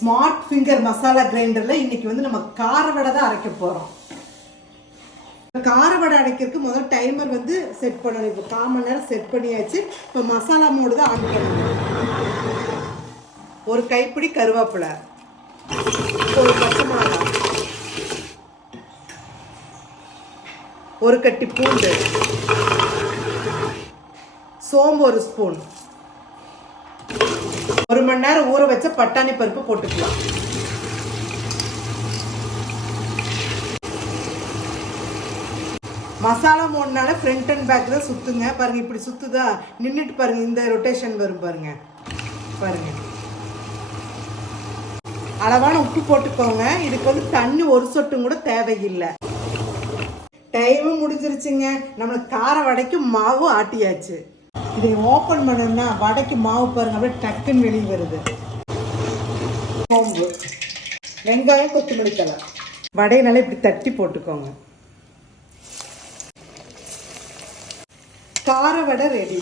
Smart finger masala கிரைண்டரில் இன்றைக்கி வந்து நம்ம கார வடை தான் அரைக்க போகிறோம். கார வடை அரைக்கிறதுக்கு முதல் டைமர் வந்து செட் பண்ணணும். இப்போ 1/4 மணி நேரம் செட் பண்ணியாச்சு. இப்போ மசாலா மோடு தான் ஆன் பண்ணணும். ஒரு கைப்பிடி கருவேப்பிலை, ஒரு பச்சை மிளகாய், ஒரு கட்டி பூண்டு, சோம்பு 1 ஸ்பூன், 1 மணி நேரம் ஊற வச்ச பட்டாணி பருப்பு போட்டுக்கலாம். மசாலா மோடுனால ஃப்ரண்ட் அண்ட் பேக் தான் சுற்றுங்க. பாருங்கள், இப்படி சுற்றுதா, நின்றுட்டு பாருங்கள், இந்த ரொட்டேஷன் வரும் பாருங்கள். பாருங்கள், அளவான உப்பு போட்டுக்கோங்க. இதுக்கு வந்து தண்ணி ஒரு சொட்டும் கூட தேவையில்லை. டைமும் முடிஞ்சிருச்சுங்க. நம்மளுக்கு கார வடைக்கு மாவு ஆட்டியாச்சு. இதை ஓப்பன் பண்ணோம்னா வடைக்கு மாவு பாருங்க, அப்படியே டக்குன்னு வெளியே வருது. சோம்பு, வெங்காயம், கொத்தமல்லி தழை, வடையினால இப்படி தட்டி போட்டுக்கோங்க. கார வடை ரெடி.